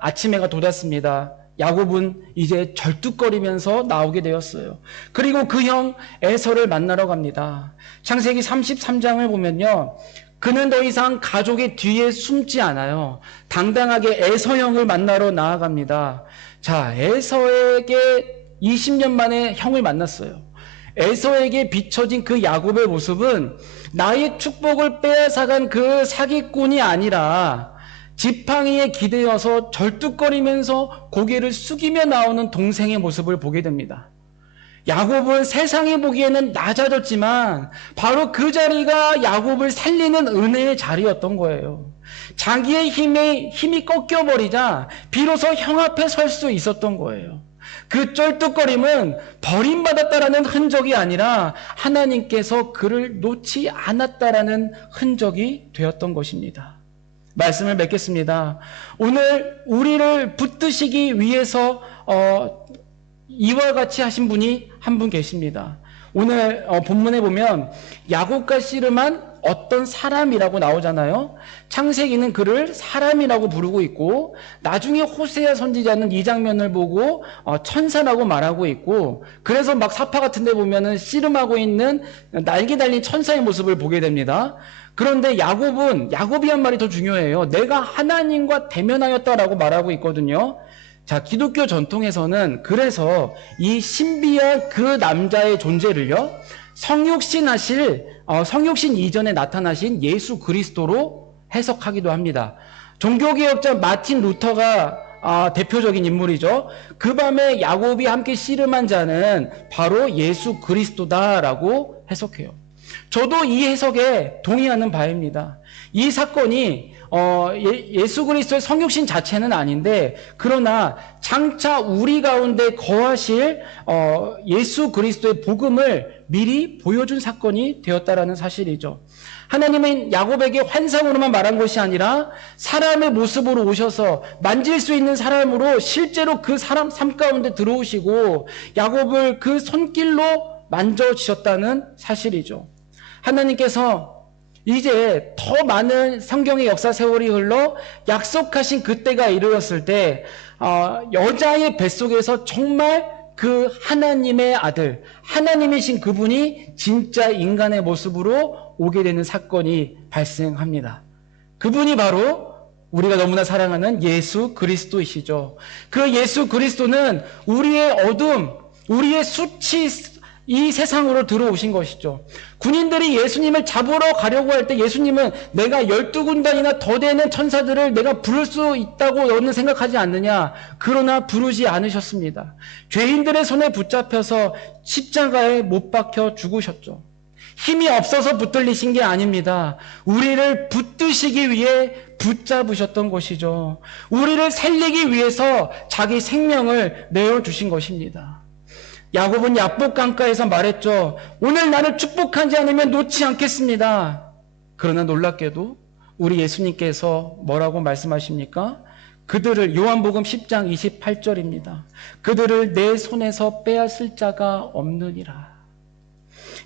아침해가 돋았습니다. 야곱은 이제 절뚝거리면서 나오게 되었어요. 그리고 그 형 에서를 만나러 갑니다. 창세기 33장을 보면요. 그는 더 이상 가족의 뒤에 숨지 않아요. 당당하게 에서 형을 만나러 나아갑니다. 자, 에서에게 20년 만에 형을 만났어요. 에서에게 비춰진 그 야곱의 모습은 나의 축복을 빼앗아간 그 사기꾼이 아니라 지팡이에 기대어서 절뚝거리면서 고개를 숙이며 나오는 동생의 모습을 보게 됩니다. 야곱은 세상이 보기에는 낮아졌지만 바로 그 자리가 야곱을 살리는 은혜의 자리였던 거예요. 자기의 힘이 꺾여버리자 비로소 형 앞에 설 수 있었던 거예요. 그 쩔뚝거림은 버림받았다라는 흔적이 아니라 하나님께서 그를 놓지 않았다라는 흔적이 되었던 것입니다. 말씀을 맺겠습니다. 오늘 우리를 붙드시기 위해서 이와 같이 하신 분이 한 분 계십니다. 오늘 본문에 보면 야곱과 씨름한 어떤 사람이라고 나오잖아요. 창세기는 그를 사람이라고 부르고 있고 나중에 호세아 선지자는 이 장면을 보고 천사라고 말하고 있고 그래서 막 사파 같은 데 보면은 씨름하고 있는 날개 달린 천사의 모습을 보게 됩니다. 그런데 야곱이 한 말이 더 중요해요. 내가 하나님과 대면하였다라고 말하고 있거든요. 자, 기독교 전통에서는 그래서 이 신비한 그 남자의 존재를요, 성육신 이전에 나타나신 예수 그리스도로 해석하기도 합니다. 종교개혁자 마틴 루터가 대표적인 인물이죠. 그 밤에 야곱이 함께 씨름한 자는 바로 예수 그리스도다라고 해석해요. 저도 이 해석에 동의하는 바입니다. 이 사건이 예수 그리스도의 성육신 자체는 아닌데 그러나 장차 우리 가운데 거하실 예수 그리스도의 복음을 미리 보여준 사건이 되었다라는 사실이죠. 하나님은 야곱에게 환상으로만 말한 것이 아니라 사람의 모습으로 오셔서 만질 수 있는 사람으로 실제로 그 사람 삶 가운데 들어오시고 야곱을 그 손길로 만져주셨다는 사실이죠. 하나님께서 이제 더 많은 성경의 역사 세월이 흘러 약속하신 그때가 이르렀을 때 여자의 뱃속에서 정말 그 하나님의 아들, 하나님이신 그분이 진짜 인간의 모습으로 오게 되는 사건이 발생합니다. 그분이 바로 우리가 너무나 사랑하는 예수 그리스도이시죠. 그 예수 그리스도는 우리의 어둠, 우리의 수치 이 세상으로 들어오신 것이죠. 군인들이 예수님을 잡으러 가려고 할 때 예수님은 내가 12군단이나 더 되는 천사들을 내가 부를 수 있다고 너는 생각하지 않느냐? 그러나 부르지 않으셨습니다. 죄인들의 손에 붙잡혀서 십자가에 못 박혀 죽으셨죠. 힘이 없어서 붙들리신 게 아닙니다. 우리를 붙드시기 위해 붙잡으셨던 것이죠. 우리를 살리기 위해서 자기 생명을 내어주신 것입니다. 야곱은 야복 강가에서 말했죠. 오늘 나를 축복하지 않으면 놓지 않겠습니다. 그러나 놀랍게도 우리 예수님께서 뭐라고 말씀하십니까? 그들을 요한복음 10장 28절입니다. 그들을 내 손에서 빼앗을 자가 없느니라.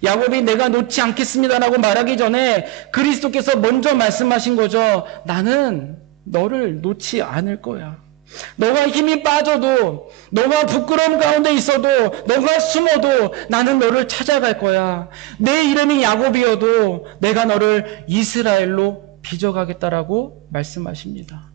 야곱이 내가 놓지 않겠습니다라고 말하기 전에 그리스도께서 먼저 말씀하신 거죠. 나는 너를 놓지 않을 거야. 너가 힘이 빠져도, 너가 부끄러움 가운데 있어도, 너가 숨어도 나는 너를 찾아갈 거야. 내 이름이 야곱이어도 내가 너를 이스라엘로 빚어가겠다라고 말씀하십니다.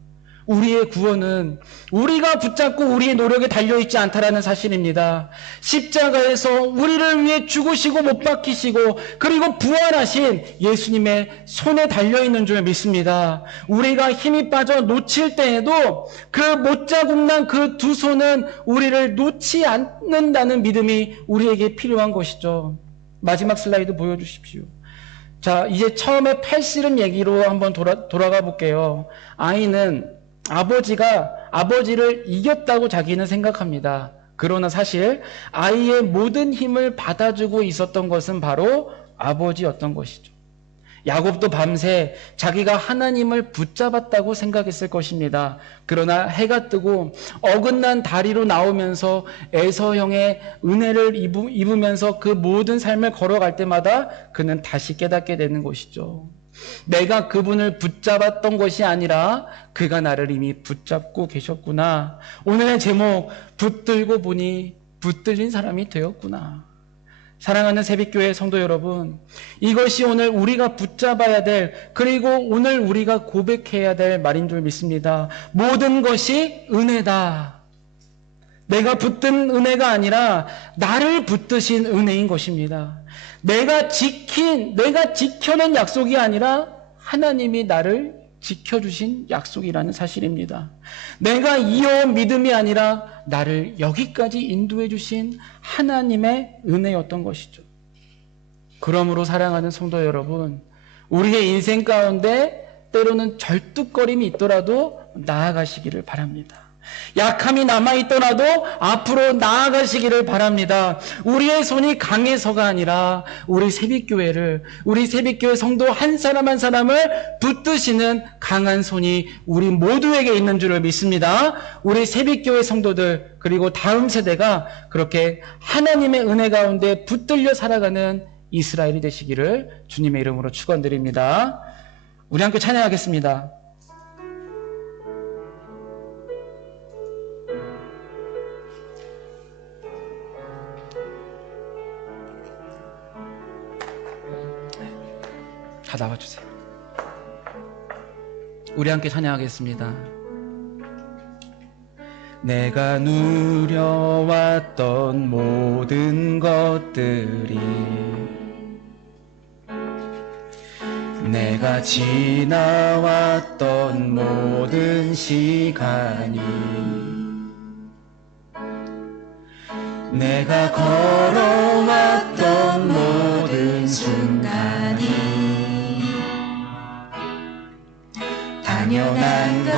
우리의 구원은 우리가 붙잡고 우리의 노력에 달려있지 않다라는 사실입니다. 십자가에서 우리를 위해 죽으시고 못 박히시고 그리고 부활하신 예수님의 손에 달려있는 줄 믿습니다. 우리가 힘이 빠져 놓칠 때에도 그 못자국난 그 두 손은 우리를 놓지 않는다는 믿음이 우리에게 필요한 것이죠. 마지막 슬라이드 보여주십시오. 자, 이제 처음에 팔씨름 얘기로 한번 돌아가 볼게요. 아이는 아버지가 아버지를 이겼다고 자기는 생각합니다. 그러나 사실 아이의 모든 힘을 받아주고 있었던 것은 바로 아버지였던 것이죠. 야곱도 밤새 자기가 하나님을 붙잡았다고 생각했을 것입니다. 그러나 해가 뜨고 어긋난 다리로 나오면서 에서 형의 은혜를 입으면서 그 모든 삶을 걸어갈 때마다 그는 다시 깨닫게 되는 것이죠. 내가 그분을 붙잡았던 것이 아니라 그가 나를 이미 붙잡고 계셨구나. 오늘의 제목, 붙들고 보니 붙들린 사람이 되었구나. 사랑하는 새벽교회 성도 여러분, 이것이 오늘 우리가 붙잡아야 될, 그리고 오늘 우리가 고백해야 될 말인 줄 믿습니다. 모든 것이 은혜다. 내가 붙든 은혜가 아니라 나를 붙드신 은혜인 것입니다. 내가 지켜낸 약속이 아니라 하나님이 나를 지켜주신 약속이라는 사실입니다. 내가 이어온 믿음이 아니라 나를 여기까지 인도해 주신 하나님의 은혜였던 것이죠. 그러므로 사랑하는 성도 여러분, 우리의 인생 가운데 때로는 절뚝거림이 있더라도 나아가시기를 바랍니다. 약함이 남아있더라도 앞으로 나아가시기를 바랍니다. 우리의 손이 강해서가 아니라 우리 새벽교회 성도 한 사람 한 사람을 붙드시는 강한 손이 우리 모두에게 있는 줄을 믿습니다. 우리 새벽교회 성도들 그리고 다음 세대가 그렇게 하나님의 은혜 가운데 붙들려 살아가는 이스라엘이 되시기를 주님의 이름으로 축원드립니다. 우리 함께 찬양하겠습니다. 다 나와주세요. 우리 함께 찬양하겠습니다. 내가 누려왔던 모든 것들이 내가 지나왔던 모든 시간이 내가 걸어왔던 모든 순간이 당연한 것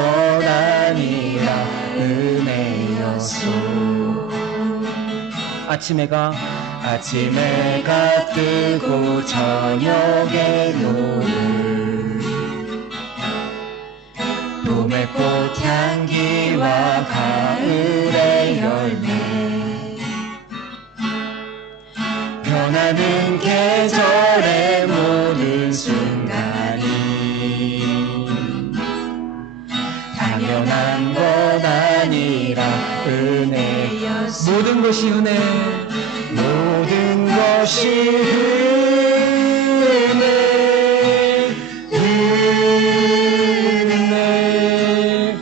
아니라 은혜였소. 아침 해가 뜨고 저녁에 노을 봄의 꽃향기와 가을의 열매 변하는 계절의 모든 순간이 당연한 것 아니라 은혜였소. 모든 것이 은혜, 모든 것이 은혜, 은혜,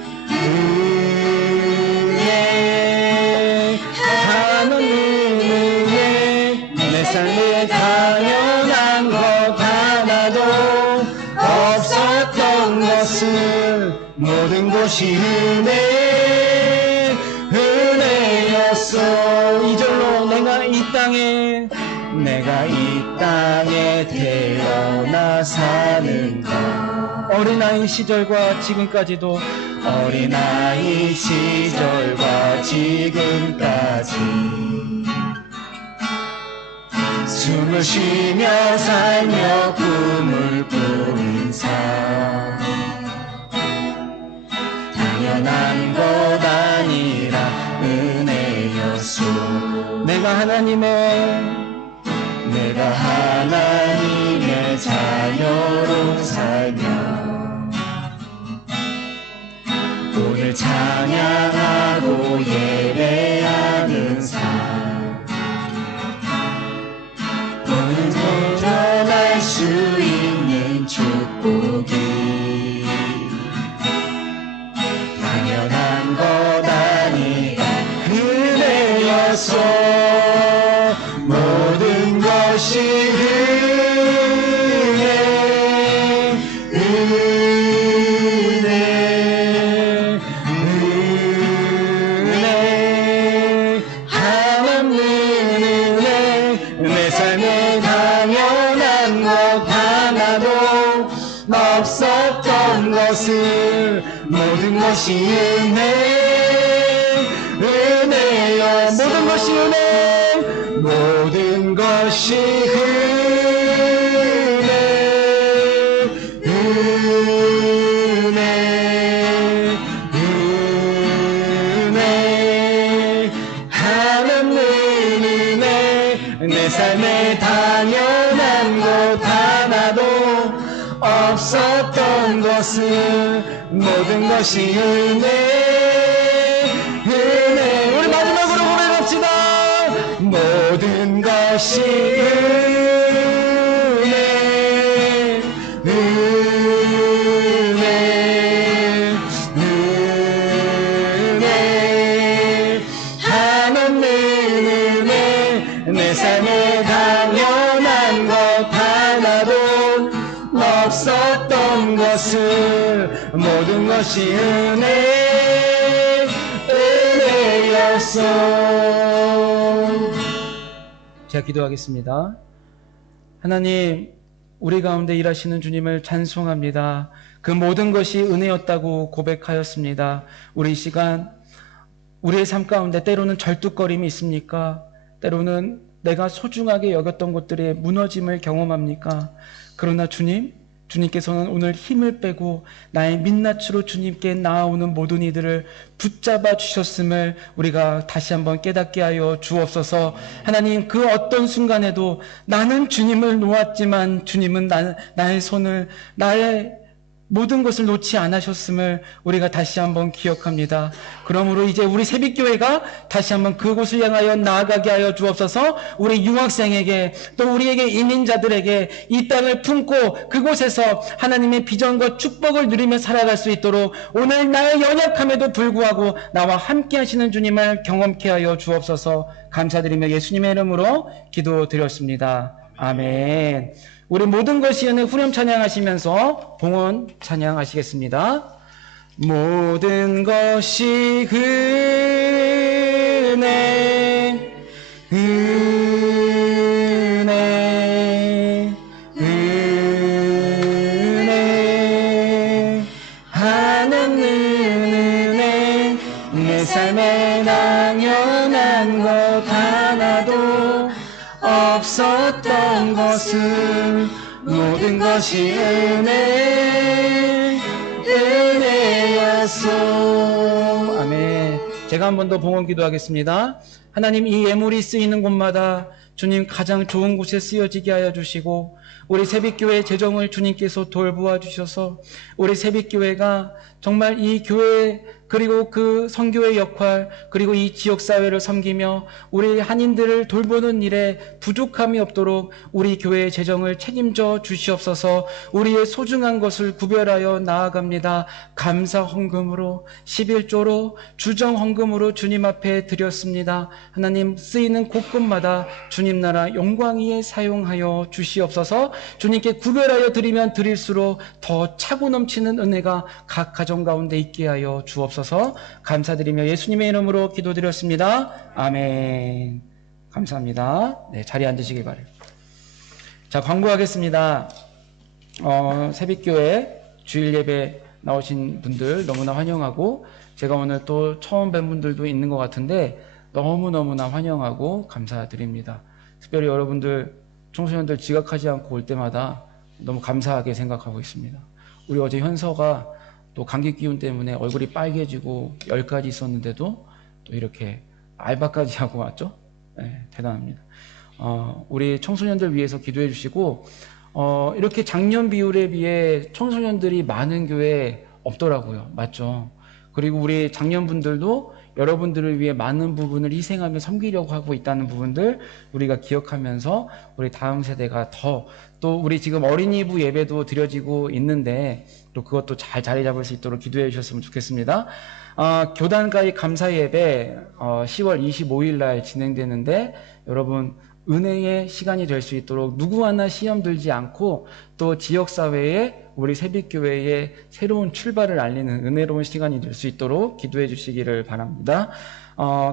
은혜, 하나님의 은혜. 내 삶에 당연한 것 하나도 없었던 것은 모든 것이 은혜였어. 이절로 내가 이 땅에 태어나 사는 것, 어린아이 시절과 지금까지도 어린아이 시절과 지금까지 숨을 쉬며 살며 꿈을 꾸는 삶 당연한 것 아니라 은혜였소. 내가 하나님의 자녀로 살며 오늘 찬양하고 예배하는 삶 오늘 도전할 수 있는 축복이 모든 것이 은혜 하나님 은혜 내 삶에 당연한 것 하나도 없었던 것을 모든 것이 은혜여 모든 것이 은혜 모든 것이 은혜 하나님 은혜 내 삶에 당연한 것 하나도 없었던 것을 모든 것이 은혜 우리 마지막으로 고백합시다 모든 것이 은혜 하나님 은혜 내 삶에 당연한 것 하나도 없었던 것을 모든 것이 은혜였어. 제가 기도하겠습니다. 하나님, 우리 가운데 일하시는 주님을 찬송합니다. 그 모든 것이 은혜였다고 고백하였습니다. 우리 이 시간 우리의 삶 가운데 때로는 절뚝거림이 있습니까? 때로는 내가 소중하게 여겼던 것들의 무너짐을 경험합니까? 그러나 주님께서는 오늘 힘을 빼고 나의 민낯으로 주님께 나아오는 모든 이들을 붙잡아 주셨음을 우리가 다시 한번 깨닫게 하여 주옵소서. 하나님, 그 어떤 순간에도 나는 주님을 놓았지만 주님은 나의 손을, 나의 모든 것을 놓지 않으셨음을 우리가 다시 한번 기억합니다. 그러므로 이제 우리 새빛교회가 다시 한번 그곳을 향하여 나아가게 하여 주옵소서. 우리 유학생에게 또 우리에게 이민자들에게 이 땅을 품고 그곳에서 하나님의 비전과 축복을 누리며 살아갈 수 있도록 오늘 나의 연약함에도 불구하고 나와 함께 하시는 주님을 경험케 하여 주옵소서. 감사드리며 예수님의 이름으로 기도드렸습니다. 아멘. 우리 모든 것이 은혜 후렴 찬양하시면서 봉헌 찬양하시겠습니다. 모든 것이 은혜 하나님 은혜 내 삶에 당연한 것 하나도 없었던 것을 모든 것이 은혜였소. 아멘. 제가 한 번 더 봉헌 기도하겠습니다. 하나님, 이 예물이 쓰이는 곳마다 주님 가장 좋은 곳에 쓰여지게 하여 주시고 우리 새빛교회 재정을 주님께서 돌보아 주셔서 우리 새빛교회가 정말 이 교회 그리고 그 선교의 역할 그리고 이 지역사회를 섬기며 우리 한인들을 돌보는 일에 부족함이 없도록 우리 교회의 재정을 책임져 주시옵소서. 우리의 소중한 것을 구별하여 나아갑니다. 감사 헌금으로 11조로 주정 헌금으로 주님 앞에 드렸습니다. 하나님, 쓰이는 곳곳마다 주님 나라 영광 위에 사용하여 주시옵소서. 주님께 구별하여 드리면 드릴수록 더 차고 넘치는 은혜가 각 가정 가운데 있게 하여 주옵소서. 감사드리며 예수님의 이름으로 기도드렸습니다. 아멘. 감사합니다. 네, 자리에 앉으시기 바랍니다. 자, 광고하겠습니다. 새빛교회 주일 예배 나오신 분들 너무나 환영하고 제가 오늘 또 처음 뵌 분들도 있는 것 같은데 너무너무나 환영하고 감사드립니다. 특별히 여러분들 청소년들 지각하지 않고 올 때마다 너무 감사하게 생각하고 있습니다. 우리 어제 현서가 또 감기 기운 때문에 얼굴이 빨개지고 열까지 있었는데도 또 이렇게 알바까지 하고 왔죠? 네, 대단합니다. 우리 청소년들 위해서 기도해 주시고 이렇게 작년 비율에 비해 청소년들이 많은 교회 없더라고요. 맞죠? 그리고 우리 장년분들도 여러분들을 위해 많은 부분을 희생하며 섬기려고 하고 있다는 부분들 우리가 기억하면서 우리 다음 세대가 또 우리 지금 어린이부 예배도 드려지고 있는데 또 그것도 잘 자리 잡을 수 있도록 기도해 주셨으면 좋겠습니다. 교단가의 감사 예배 10월 25일 날 진행되는데 여러분 은혜의 시간이 될 수 있도록 누구 하나 시험 들지 않고 또 지역사회에 우리 새빛교회의 새로운 출발을 알리는 은혜로운 시간이 될 수 있도록 기도해 주시기를 바랍니다.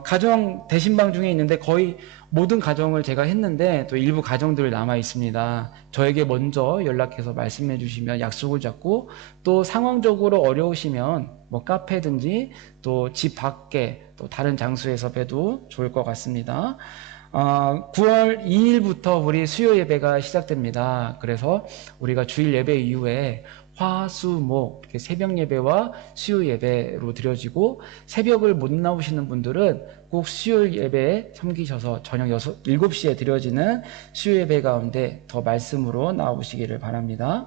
가정 대신방 중에 있는데 거의 모든 가정을 제가 했는데 또 일부 가정들 남아 있습니다. 저에게 먼저 연락해서 말씀해 주시면 약속을 잡고 또 상황적으로 어려우시면 뭐 카페든지 또 집 밖에 또 다른 장소에서 봬도 좋을 것 같습니다. 9월 2일부터 우리 수요 예배가 시작됩니다. 그래서 우리가 주일 예배 이후에 화, 수, 목 이렇게 새벽 예배와 수요 예배로 드려지고 새벽을 못 나오시는 분들은 꼭 수요 예배에 섬기셔서 저녁 7시에 드려지는 수요 예배 가운데 더 말씀으로 나오시기를 바랍니다.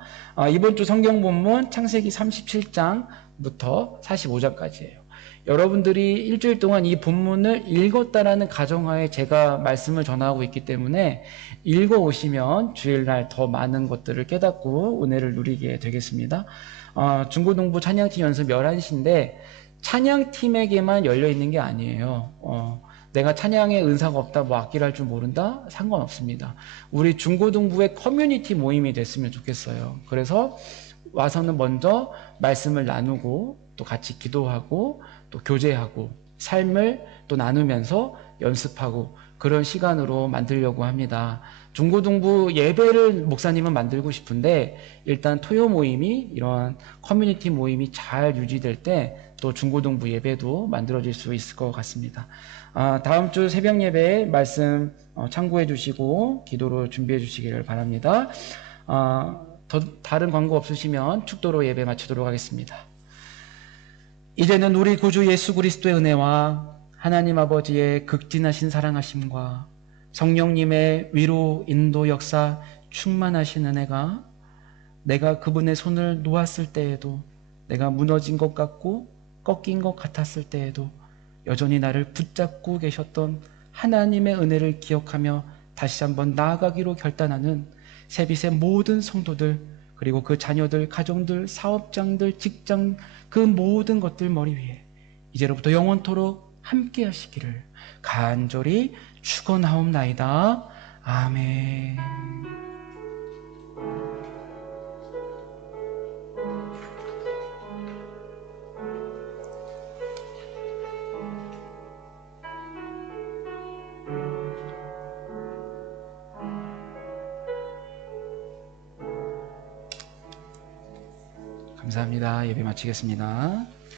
이번 주 성경 본문 창세기 37장부터 45장까지예요. 여러분들이 일주일 동안 이 본문을 읽었다라는 가정하에 제가 말씀을 전하고 있기 때문에 읽어오시면 주일날 더 많은 것들을 깨닫고 은혜를 누리게 되겠습니다. 중고등부 찬양팀 연습 11시인데 찬양팀에게만 열려있는 게 아니에요. 내가 찬양의 은사가 없다, 뭐 악기를 할 줄 모른다? 상관없습니다. 우리 중고등부의 커뮤니티 모임이 됐으면 좋겠어요. 그래서 와서는 먼저 말씀을 나누고 또 같이 기도하고 또 교제하고 삶을 또 나누면서 연습하고 그런 시간으로 만들려고 합니다. 중고등부 예배를 목사님은 만들고 싶은데 일단 토요 모임이 이러한 커뮤니티 모임이 잘 유지될 때 또 중고등부 예배도 만들어질 수 있을 것 같습니다. 다음 주 새벽 예배에 말씀 참고해 주시고 기도로 준비해 주시기를 바랍니다. 다른 광고 없으시면 축도로 예배 마치도록 하겠습니다. 이제는 우리 구주 예수 그리스도의 은혜와 하나님 아버지의 극진하신 사랑하심과 성령님의 위로 인도 역사 충만하신 은혜가 내가 그분의 손을 놓았을 때에도 내가 무너진 것 같고 꺾인 것 같았을 때에도 여전히 나를 붙잡고 계셨던 하나님의 은혜를 기억하며 다시 한번 나아가기로 결단하는 새빛의 모든 성도들 그리고 그 자녀들, 가정들, 사업장들, 직장 그 모든 것들 머리 위에 이제로부터 영원토록 함께 하시기를 간절히 축원하옵나이다. 아멘. 감사합니다. 예배 마치겠습니다.